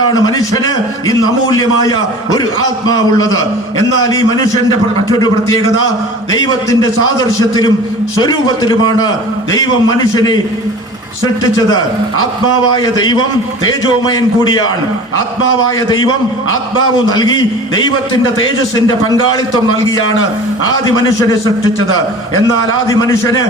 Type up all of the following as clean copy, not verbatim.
അതുകൊണ്ടാണ് മനുഷ്യന് ഇന്ന് അമൂല്യമായ ഒരു ആത്മാവുള്ളത്. എന്നാൽ ഈ മനുഷ്യന്റെ മറ്റൊരു പ്രത്യേകത, ദൈവത്തിന്റെ സാദൃശ്യത്തിലും സ്വരൂപത്തിലുമാണ് ദൈവം മനുഷ്യനെ സൃഷ്ടിച്ചത്. ആത്മാവായ ദൈവം തേജോമയൻ കൂടിയാണ്. ആത്മാവായ ദൈവം ആത്മാവ് നൽകി ദൈവത്തിന്റെ തേജസ്സിന്റെ പങ്കാളിത്തം നൽകിയാണ് ആദ്യ മനുഷ്യനെ സൃഷ്ടിച്ചത്. എന്നാൽ ആദ്യ മനുഷ്യനെ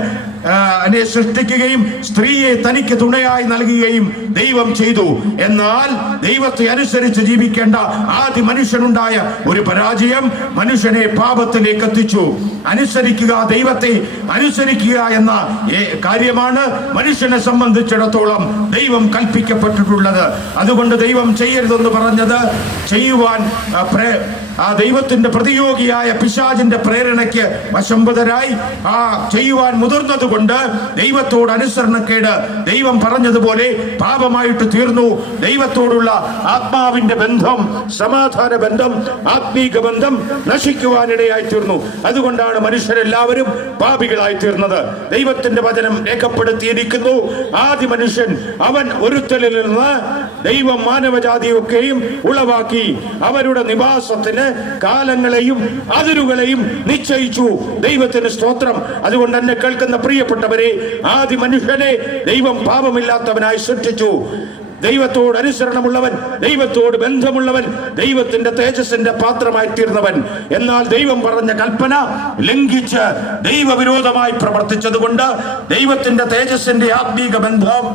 സൃഷ്ടിക്കുകയും സ്ത്രീയെ തനിക്ക് തുണയായി നൽകുകയും ദൈവം ചെയ്തു. എന്നാൽ ദൈവത്തെ അനുസരിച്ച് ജീവിക്കേണ്ട ആദ്യ മനുഷ്യനുണ്ടായ ഒരു പരാജയം മനുഷ്യനെ പാപത്തിലേക്ക് എത്തിച്ചു. അനുസരിക്കുക, ദൈവത്തെ അനുസരിക്കുക എന്ന കാര്യമാണ് മനുഷ്യനെ സംബന്ധിച്ചിടത്തോളം ദൈവം കൽപ്പിക്കപ്പെട്ടിട്ടുള്ളത്. അതുകൊണ്ട് ദൈവം ചെയ്യരുതെന്ന് പറഞ്ഞത് ചെയ്യുവാൻ ആ ദൈവത്തിന്റെ പ്രതിയോഗിയായ പിശാചിന്റെ പ്രേരണയ്ക്ക് വശംവദരായി ചെയ്യുവാൻ മുതിർന്നത് കൊണ്ട് ദൈവത്തോട് അനുസരണക്കേട് ദൈവം പറഞ്ഞതുപോലെ പാപമായിട്ട് തീർന്നു. ദൈവത്തോടുള്ള ആത്മാവിന്റെ ബന്ധം, സമാധാന ബന്ധം, ആത്മീക ബന്ധം നശിക്കുവാനിടയായി തീർന്നു. അതുകൊണ്ടാണ് മനുഷ്യരെല്ലാവരും പാപികളായി തീർന്നത്. ദൈവത്തിന്റെ വചനം രേഖപ്പെടുത്തിയിരിക്കുന്നു, ആദ്യ മനുഷ്യൻ അവൻ ഒരുത്തലിൽ നിന്ന് ദൈവം മാനവജാതിയൊക്കെയും ഉളവാക്കി അവരുടെ നിവാസത്തിന് കാലങ്ങളെയും അതിരുകളെയും നിശ്ചയിച്ചു. ദൈവത്തിന് സ്തോത്രം. അതുകൊണ്ട് എന്നെ കേൾക്കുന്ന പ്രിയപ്പെട്ടവരെ, ആദ്യ മനുഷ്യനെ ദൈവം പാപമില്ലാത്തവനായി സൃഷ്ടിച്ചു. ദൈവത്തോട് അനുസരണമുള്ളവൻ, ദൈവത്തോട് ബന്ധമുള്ളവൻ, ദൈവത്തിന്റെ തേജസ്സിന്റെ പാത്രമായി തീർന്നവൻ. എന്നാൽ ദൈവം പറഞ്ഞ കൽപ്പന ലംഘിച്ച് ദൈവവിരോധമായി പ്രവർത്തിച്ചതുകൊണ്ട് ദൈവത്തിന്റെ തേജസ്സിന്റെ ആത്മീക ബന്ധം,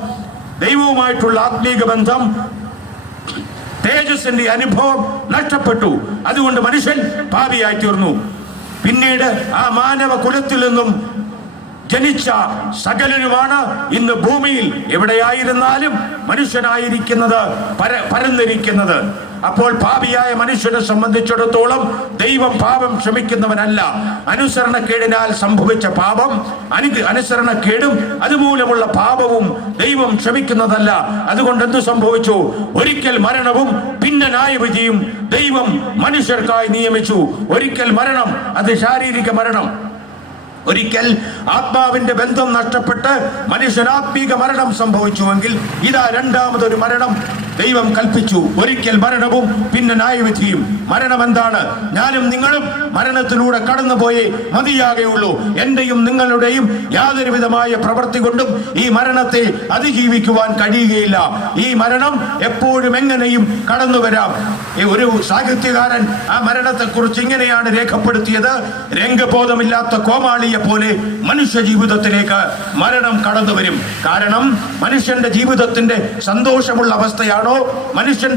ദൈവവുമായിട്ടുള്ള ആത്മീക ബന്ധം, തേജസ്സിന്റെ അനുഭവം നഷ്ടപ്പെട്ടു. അതുകൊണ്ട് മനുഷ്യൻ പാപിയായി തീർന്നു. പിന്നീട് ആ മാനവ കുലത്തിൽ നിന്നും ജനിച്ച സകലരുമാണ് ഇന്ന് ഭൂമിയിൽ എവിടെയായിരുന്നാലും മനുഷ്യനായിരിക്കുന്നത്, പരന്നിരിക്കുന്നത്. അപ്പോൾ പാപിയായ മനുഷ്യനെ സംബന്ധിച്ചിടത്തോളം ദൈവം പാപം ക്ഷമിക്കുന്നവനല്ല. അനുസരണക്കേടിനാൽ സംഭവിച്ച പാപം, അനുസരണക്കേടും അതുമൂലമുള്ള പാപവും ദൈവം ക്ഷമിക്കുന്നതല്ല. അതുകൊണ്ട് എന്ത് സംഭവിച്ചു? ഒരിക്കൽ മരണവും പിന്നെ ന്യായവിധിയും ദൈവം മനുഷ്യർക്കായി നിയമിച്ചു. ഒരിക്കൽ മരണം, അത് ശാരീരിക മരണം. ഒരിക്കൽ ആത്മാവിന്റെ ബന്ധം നഷ്ടപ്പെട്ട് മനുഷ്യനാത്മീക മരണം സംഭവിച്ചുവെങ്കിൽ ഇതാ രണ്ടാമതൊരു മരണം ദൈവം കൽപ്പിച്ചു. ഒരിക്കൽ മരണവും പിന്നെ ന്യായവിധിയും. മരണം എന്താണ്? ഞാനും നിങ്ങളും മരണത്തിലൂടെ കടന്നുപോയേ മതിയാകെയുള്ളൂ. എന്റെയും നിങ്ങളുടെയും യാതൊരു വിധമായ പ്രവൃത്തി കൊണ്ടും ഈ മരണത്തെ അതിജീവിക്കുവാൻ കഴിയുകയില്ല. ഈ മരണം എപ്പോഴും എങ്ങനെയും കടന്നു വരാം. ഒരു സാഹിത്യകാരൻ ആ മരണത്തെക്കുറിച്ച് ഇങ്ങനെയാണ് രേഖപ്പെടുത്തിയത്: രംഗബോധമില്ലാത്ത കോമാളിയെ പോലെ മനുഷ്യ ജീവിതത്തിലേക്ക് മരണം കടന്നു വരും. കാരണം മനുഷ്യന്റെ ജീവിതത്തിന്റെ സന്തോഷമുള്ള അവസ്ഥയാണോ, മനുഷ്യന്റെ